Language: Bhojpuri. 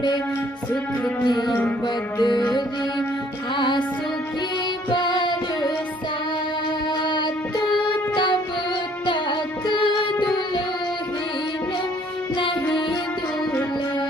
पड़े सुख की बदली आंसू की बरसात, तो तब तक दुल्हन नहीं दूल्हा